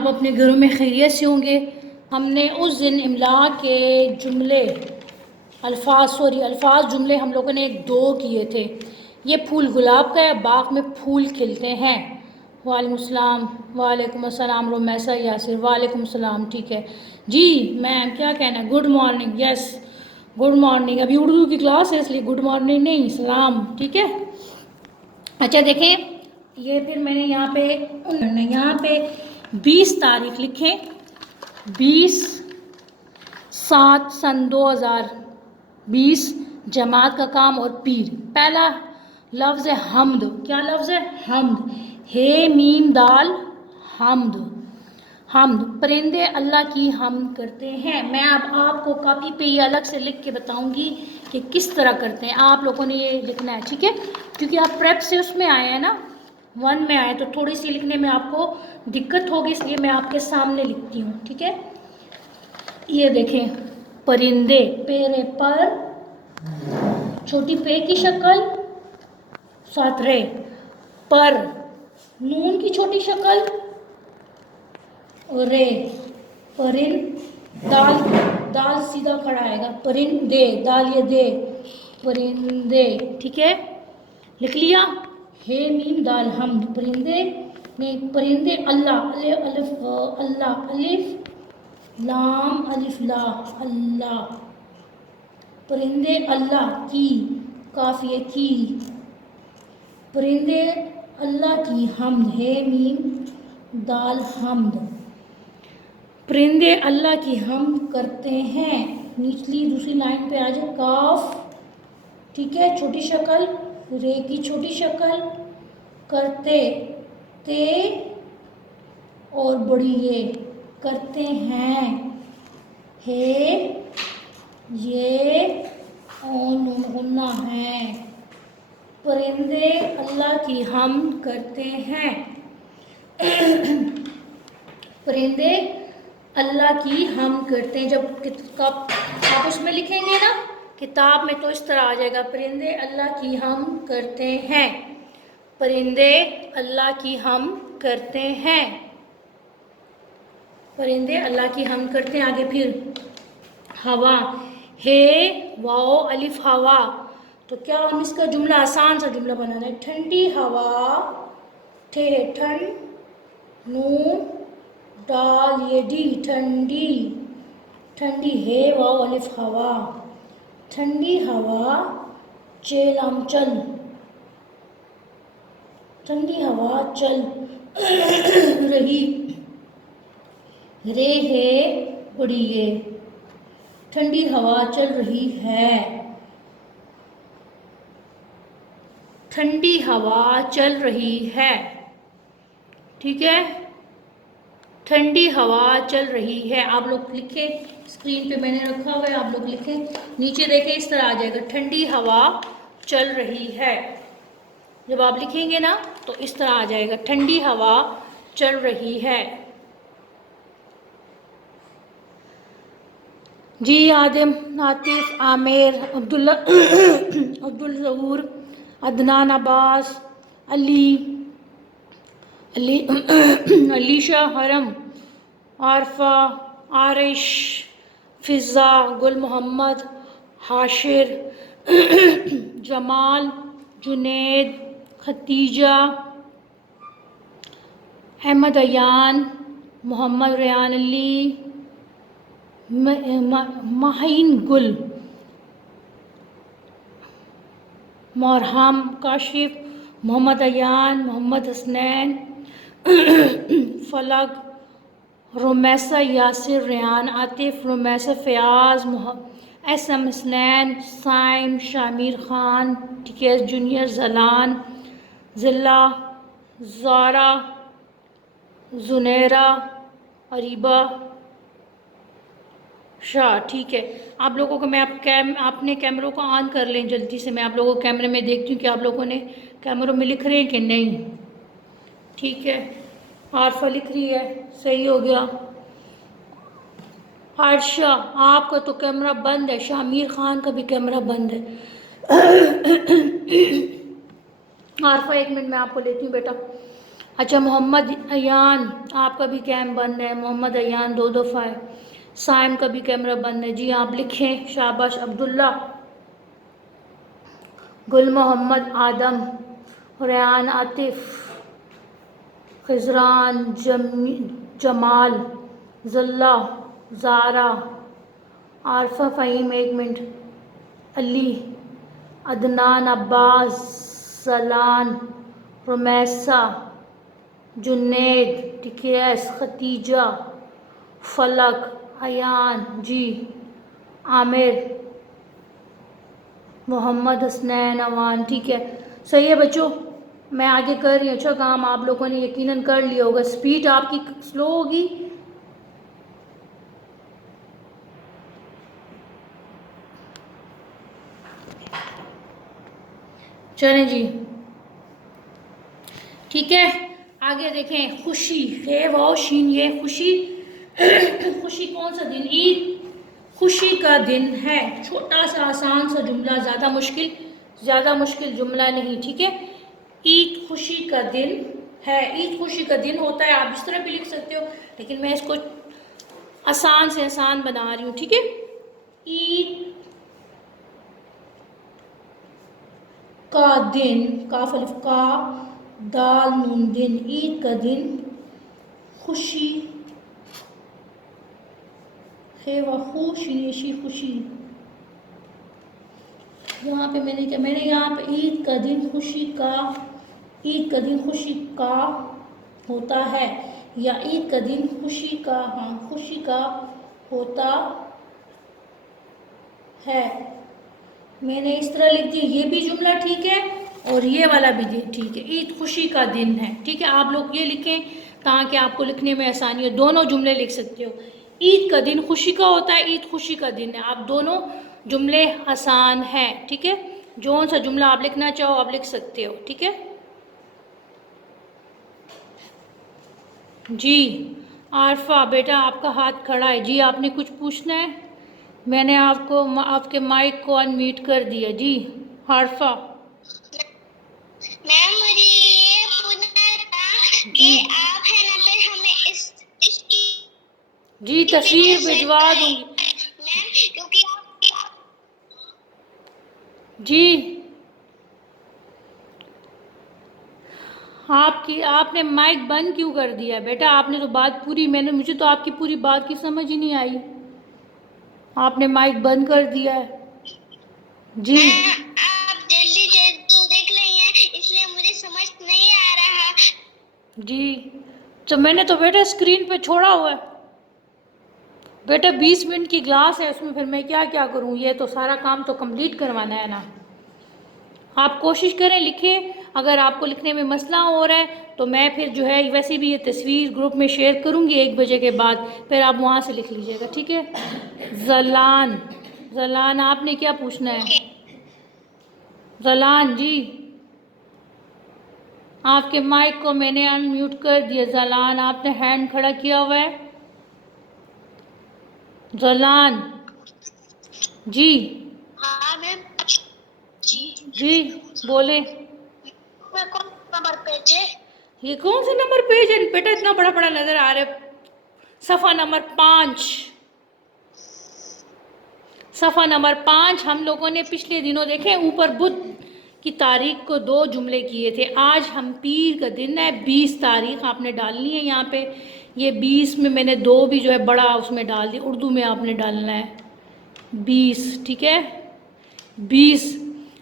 आप अपने घरों में खैरियत से होंगे। हमने उस दिन इमला के जुमले अल्फाज जुमले हम लोगों ने दो किए थे। ये फूल गुलाब का है, बाग में फूल खिलते हैं। वालेकुम अस्सलाम रोमैसा यासिर, वालेकुम अस्सलाम। ठीक है जी मैम, क्या कहना। Good morning. Yes good morning. अभी उर्दू की क्लास है इसलिए गुड मॉर्निंग नहीं, सलाम। ठीक है। अच्छा देखें, ये फिर मैंने यहाँ पे 20 तारीख लिखें, 20/7/2020, जमात का काम और पीर। पहला लफ्ज़ है हमद। क्या लफ्ज़ है? हमद। हे मीम दाल हमद। हमद, परिंदे अल्लाह की हमद करते हैं। मैं अब आपको कॉपी पे ये अलग से लिख के बताऊंगी कि किस तरह करते हैं। आप लोगों ने ये लिखना है, ठीक है, क्योंकि आप प्रेप से उसमें आए हैं ना, 1 में आए, तो थोड़ी सी लिखने में आपको दिक्कत होगी, इसलिए मैं आपके सामने लिखती हूँ। ठीक है, ये देखें, परिंदे, पेरे पर, छोटी पे की शक्ल, साथ रे, पर, नून की छोटी शक्ल, और रे, परिन, दाल, दाल सीधा खड़ा आएगा, परिंदे, दाल ये दे, परिंदे। ठीक है, लिख लिया। हे मीम दाल हम, परिंदे नहीं, परिंदे अल्लाह, अलिफ अल्लाह, अलिफ लाम अलिफ ला, अल्लाह, परिंदे अल्लाह की, काफिए की, परिंदे अल्लाह की हमद, हे मीम दाल हमद, परिंदे अल्लाह की हमद करते हैं। निचली दूसरी लाइन पे आ जाए, काफ, ठीक है, छोटी शक्ल, रे की छोटी शक्ल, करते, ते और बड़ी ये, करते हैं, हे, ये और नून गुन्ना है। परिंदे अल्लाह की हमद करते हैं। परिंदे अल्लाह की हम करते हैं। जब आप उसमें लिखेंगे ना किताब में, तो इस तरह आ जाएगा, परिंदे अल्लाह की हम करते हैं, परिंदे अल्लाह की हम करते हैं, परिंदे अल्लाह की हम करते हैं। आगे फिर हवा, हे वाओ अलिफ हवा, तो क्या हम इसका जुमला, आसान सा जुमला बनाना है। ठंडी हवा, ठे ठंड, नून डाल ये डी, ठंडी, ठंडी, हे वाओ अलिफ हवा, ठंडी हवा, चेलाम चल, ठंडी हवा चल रही, रे है बड़ी ये, ठंडी हवा चल रही है, ठंडी हवा चल रही है। ठीक है, ठंडी हवा चल रही है। आप लोग लिखे, स्क्रीन पे मैंने रखा हुआ है, आप लोग लिखें, नीचे देखें, इस तरह आ जाएगा, ठंडी हवा चल रही है। जब आप लिखेंगे ना तो इस तरह आ जाएगा, ठंडी हवा चल रही है। जी आदिम, आतिफ, आमिर, अब्दुल्ला, अब्दुल ज़हूर, अदनान अब्बास, अली, अलीशा, हरम, Arfa, Arish, Fiza, Gul Mohammad, Hashir, Jamal, Junaid, Khatija, Ahmad Ayan, Mohammad Rayan Ali, Maheen Gul, Morham, Kashif, Mohammad Ayan, Mohammad Hasnain, Falak, Romaisa Yasir, Rehan Atif, Romaisa Fayaz, SM Hasnain, Saim, Shamir Khan, TKS junior, Jalan, Zilla, Zara, Junaira, Areeba Shah. ठीक है, आप लोगों को मैं आपने कैमरों को ऑन कर लें जल्दी से। मैं आप लोगों को कैमरे में देखती हूँ कि आप लोगों ने कैमरों में लिख रहे हैं कि नहीं। ठीक है, आरफा लिख रही है, सही हो गया। आयशा, आपका तो कैमरा बंद है, शामिर ख़ान का भी कैमरा बंद है। आरफा, 1 मिनट मैं आपको लेती हूँ बेटा। अच्छा, मोहम्मद अयान, आपका भी कैम बंद है। मोहम्मद अयान 2 दफ़ा है। साइम का भी कैमरा बंद है। जी आप लिखें, शाबाश। अब्दुल्ला, गुल मोहम्मद आदम, रेहान आतिफ, खिजरान, जमाल, जल्ला, ज़ारा, आरफा फ़हीम, 1 मिनट, अली, अदनान, अब्बास, सलान, रुमैसा, जुनैद, टिकेस, खतीजा, फलक, अयान, जी, आमिर, मोहम्मद हसनैन, अवान। ठीक है, सही है बच्चों, मैं आगे कर रही हूँ। अच्छा काम आप लोगों ने यकीनन कर लिया होगा। स्पीड आपकी स्लो होगी। चलें जी, ठीक है, आगे देखें। खुशी, हे वाओ शीन, ये खुशी खुशी कौन सा दिन? ईद खुशी का दिन है। छोटा सा आसान सा जुमला, ज़्यादा मुश्किल जुमला नहीं, ठीक है। ईद खुशी का दिन है। ईद खुशी का दिन होता है, आप इस तरह भी लिख सकते हो, लेकिन मैं इसको आसान से आसान बना रही हूँ, ठीक है। ईद का दिन, काफ अलिफ का, दाल नून दिन, ईद का दिन, खुशी, है व खुशी, खुशी। यहाँ पे मैंने क्या, मैंने यहाँ पे ईद का दिन खुशी का, ईद का दिन खुशी का होता है, या ईद का दिन खुशी का, हाँ खुशी का होता है, मैंने इस तरह लिख दिया। ये भी जुमला ठीक है और ये वाला भी ठीक है। ईद खुशी का दिन है, ठीक है। आप लोग ये लिखें ताकि आपको लिखने में आसानी हो। दोनों जुमले लिख सकते हो। ईद का दिन खुशी का होता है, ईद खुशी का दिन है। आप दोनों जुमले आसान हैं, ठीक है। जो सा जुमला आप लिखना चाहो आप लिख सकते हो, ठीक है जी। आरफा बेटा आपका हाथ खड़ा है जी, आपने कुछ पूछना है? मैंने आपको आपके माइक को अनम्यूट कर दिया जी। आरफा मैम मुझे ये पूछना था कि आप है ना फिर हमें इसकी जी तस्वीर भिजवा दूंगी मैम, क्योंकि आप जी। आपने माइक बंद क्यों कर दिया बेटा? आपने तो बात पूरी, मुझे तो आपकी पूरी बात की समझ ही नहीं आई। आपने माइक बंद कर दिया है जी। आप जल्दी जल्दी देख रही हैं इसलिए मुझे समझ नहीं आ रहा जी तो मैंने तो बेटा स्क्रीन पे छोड़ा हुआ है बेटा। 20 मिनट की क्लास है, उसमें फिर मैं क्या क्या करूँ? ये तो सारा काम तो कंप्लीट करवाना है ना। आप कोशिश करें लिखें। अगर आपको लिखने में मसला हो रहा है तो मैं फिर जो है वैसे भी ये तस्वीर ग्रुप में शेयर करूँगी 1 बजे के बाद, फिर आप वहाँ से लिख लीजिएगा, ठीक है। जलान, जलान आपने क्या पूछना है? जलान जी आपके माइक को मैंने अनम्यूट कर दिया। जलान आपने हैंड खड़ा किया हुआ है। जलान जी। हाँ मैम जी बोले। मैं कौन नंबर पेज है? ये कौन सा नंबर पेज है बेटा? इतना बड़ा बड़ा नजर आ रहा है। सफ़ा नंबर 5, सफ़ा नंबर 5। हम लोगों ने पिछले दिनों देखे ऊपर बुध की तारीख को 2 जुमले किए थे। आज हम पीर का दिन है, 20 तारीख आपने डालनी है यहाँ पे। ये 20 में मैंने 2 भी जो है बड़ा उसमें डाल दिया, उर्दू में आपने डालना है 20, ठीक है 20।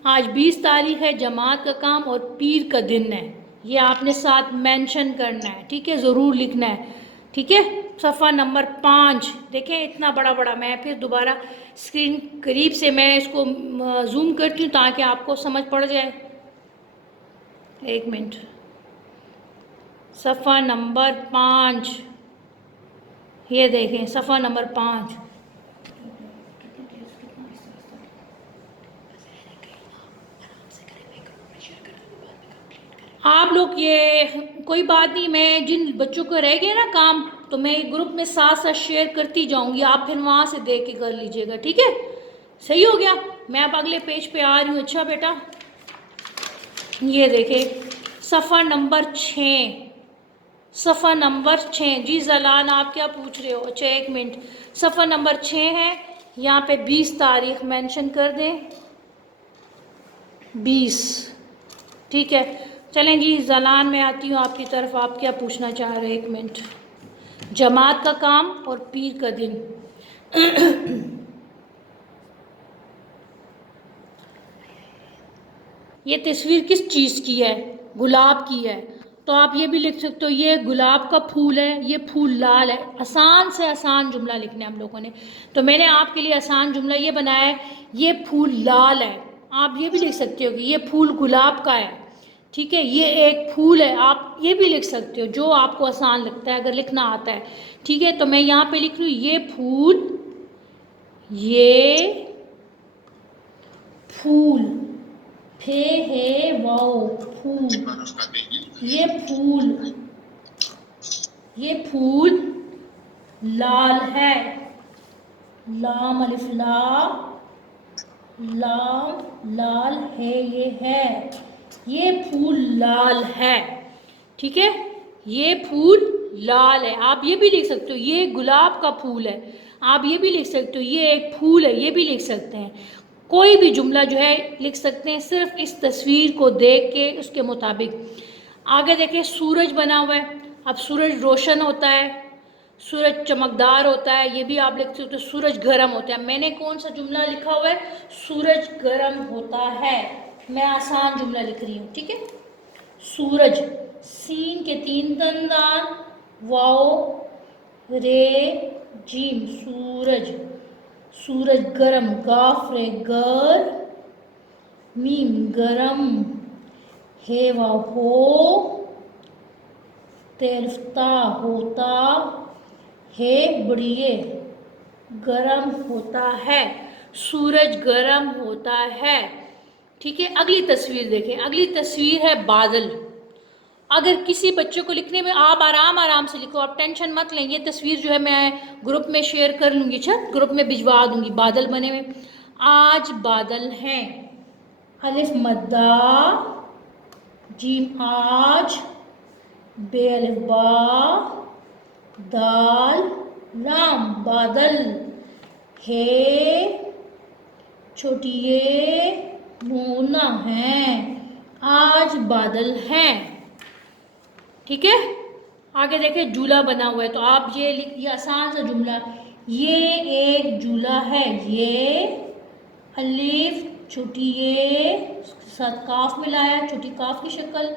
आज 20 तारीख है, जमात का काम और पीर का दिन है, ये आपने साथ मेंशन करना है, ठीक है, ज़रूर लिखना है, ठीक है। सफ़ा नंबर 5 देखें, इतना बड़ा बड़ा। मैं फिर दोबारा स्क्रीन करीब से मैं इसको जूम करती हूँ ताकि आपको समझ पड़ जाए। 1 मिनट। सफ़ा नंबर 5, ये देखें सफ़ा नंबर 5। आप लोग ये कोई बात नहीं, मैं जिन बच्चों को रह गए ना काम तो मैं ग्रुप में साथ साथ शेयर करती जाऊंगी, आप फिर वहाँ से देख के कर लीजिएगा, ठीक है। सही हो गया। मैं अब अगले पेज पे आ रही हूँ। अच्छा बेटा ये देखें सफ़ा नंबर 6, सफ़ा नंबर 6। जी जलान, आप क्या पूछ रहे हो? अच्छा, 1 मिनट। सफ़ा नंबर 6 है, यहाँ पे 20 तारीख मेंशन कर दें, 20। ठीक है, चलें जी, जलान में आती हूँ आपकी तरफ। आप क्या पूछना चाह रहे हैं? 1 मिनट। जमात का काम और पीर का दिन। ये तस्वीर किस चीज़ की है? गुलाब की है। तो आप ये भी लिख सकते हो, ये गुलाब का फूल है, ये फूल लाल है। आसान से आसान जुमला लिखना है हम लोगों ने, तो मैंने आपके लिए आसान जुमला ये बनाया है, ये फूल लाल है। आप ये भी लिख सकते हो कि ये फूल गुलाब का है। ठीक है, ये एक फूल है, आप ये भी लिख सकते हो, जो आपको आसान लगता है अगर लिखना आता है। ठीक है, तो मैं यहाँ पे लिख रही हूँ ये फूल, ये फूल, फे है वाओ, फूल, ये फूल लाल है। लाम अलिफ ला, लाम लाल है, ये फूल लाल है। ठीक है, ये फूल लाल है। आप ये भी लिख सकते हो, ये गुलाब का फूल है। आप ये भी लिख सकते हो, ये एक फूल है, ये भी लिख सकते हैं। कोई भी जुमला जो है लिख सकते हैं, सिर्फ इस तस्वीर को देख के उसके मुताबिक। आगे देखें, सूरज बना हुआ है। अब सूरज रोशन होता है, सूरज चमकदार होता है, ये भी आप लिख सकते हो। सूरज गर्म होता है। मैंने कौन सा जुमला लिखा हुआ है? सूरज गर्म होता है। मैं आसान जुमला लिख रही हूँ। ठीक है, सूरज, सीन के 3 दंदान, वाओ रे जीम, सूरज। सूरज गरम, गाफ रे गर, मीम गरम, हे वा हो, तेरफ्ता होता है, बढ़िए गरम होता है। सूरज गरम होता है। ठीक है, अगली तस्वीर देखें। अगली तस्वीर है बादल। अगर किसी बच्चे को लिखने में, आप आराम आराम से लिखो, आप टेंशन मत लें। ये तस्वीर जो है मैं ग्रुप में शेयर कर लूँगी, अच्छा, ग्रुप में भिजवा दूँगी। बादल बने हुए, आज बादल हैं। अलिफ मद्दा, जीम आज, बेअलिफ बा, दाल लाम, बादल। हे छोटी ये नूना है, आज बादल हैं। ठीक है, आगे देखें, जूला बना हुआ है। तो आप ये आसान सा जुमला, ये एक जूला है। ये अलिफ छोटी ये उसके साथ काफ मिलाया, छोटी काफ की शक्ल,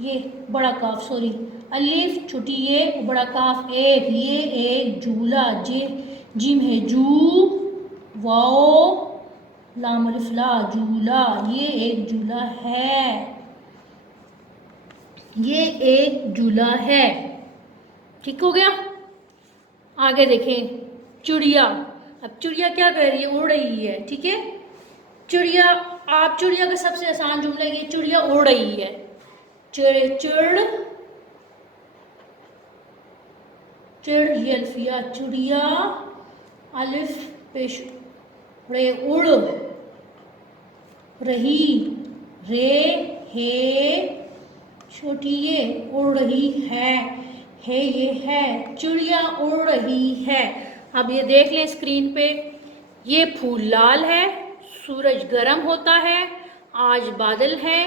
ये बड़ा काफ, सॉरी, अलिफ छोटी ये बड़ा काफ एक, ये एक जूला। जे जिम है जू, वाओ लाम अलिफ ला, जूला, ये एक जूला है। ये एक जूला है। ठीक हो गया। आगे देखें, चिड़िया। अब चिड़िया क्या कर रही है? उड़ रही है। ठीक है, चिड़िया, आप चिड़िया का सबसे आसान जुमला ये, चिड़िया उड़ रही है। चिड़ चिड़ चिड़, ये अल्फिया, चिड़िया अलिफ पेश रे, उड़ रही, रे हे छोटी ये, उड़ रही है ये है, चिड़िया उड़ रही है। अब ये देख लें स्क्रीन पे, ये फूल लाल है, सूरज गर्म होता है, आज बादल है,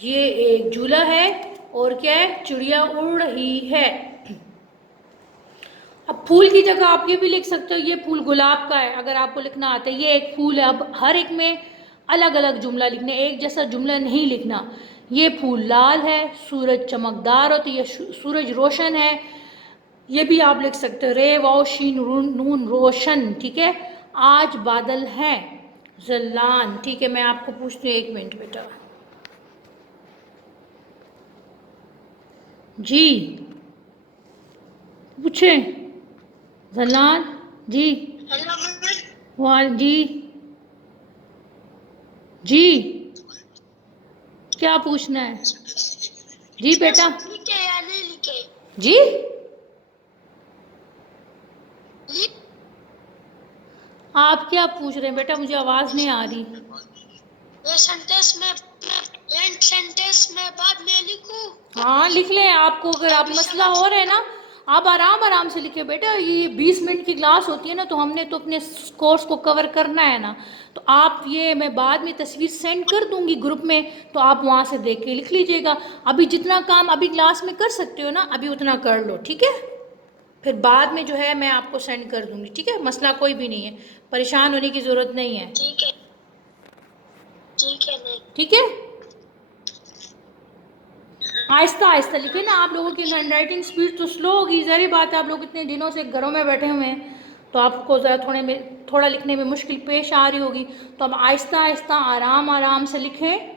ये एक झूला है, और क्या है? चिड़िया उड़ रही है। अब फूल की जगह आप ये भी लिख सकते हो, ये फूल गुलाब का है, अगर आपको लिखना आता है। ये एक फूल है। अब हर एक में अलग अलग जुमला लिखना, एक जैसा जुमला नहीं लिखना। ये फूल लाल है, सूरज चमकदार होती है, सूरज रोशन है, ये भी आप लिख सकते हो। रे वाओ शीन नून रोशन। ठीक है, आज बादल हैं, जलान। ठीक है, मैं आपको पूछती हूँ, 1 मिनट बेटा। जी पूछे, जलान जी। वाल जी, जी क्या पूछना है? जी बेटा, जी आप क्या पूछ रहे हैं बेटा? मुझे आवाज नहीं आ रही। ये सेंटेंस में सेंटेंस मैं बाद में लिखूं? हाँ लिख लें, आपको अगर आप मसला हो रहा है ना, आप आराम आराम से लिखे बेटा, ये 20 मिनट की क्लास होती है ना, तो हमने तो अपने कोर्स को कवर करना है ना, तो आप ये मैं बाद में तस्वीर सेंड कर दूंगी ग्रुप में, तो आप वहाँ से देख के लिख लीजिएगा। अभी जितना काम अभी क्लास में कर सकते हो ना, अभी उतना कर लो, ठीक है? फिर बाद में जो है मैं आपको सेंड कर दूंगी, ठीक है? मसला कोई भी नहीं है, परेशान होने की ज़रूरत नहीं है, ठीक है, ठीक है, नहीं, ठीक है? आहिस्ता आहिस्ता लिखे ना, आप लोगों की हैंड राइटिंग स्पीड तो स्लो होगी, ज़ाहिर बात है, आप लोग इतने दिनों से घरों में बैठे हुए हैं, तो आपको ज़रा थोड़ा लिखने में मुश्किल पेश आ रही होगी, तो अब आहिस्ता आहिस्ता आराम आराम से लिखें।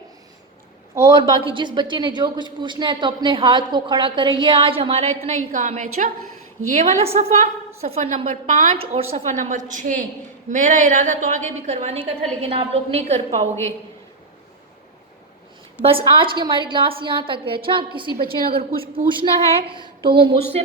और बाकी जिस बच्चे ने जो कुछ पूछना है तो अपने हाथ को खड़ा करें। ये आज हमारा इतना ही काम है। अच्छा, ये वाला सफ़ा नंबर 5 और सफ़ा नंबर 6 मेरा इरादा तो आगे भी करवाने का था, लेकिन आप लोग नहीं कर पाओगे। बस आज की हमारी क्लास यहाँ तक है। अच्छा, किसी बच्चे ने अगर कुछ पूछना है तो वो मुझसे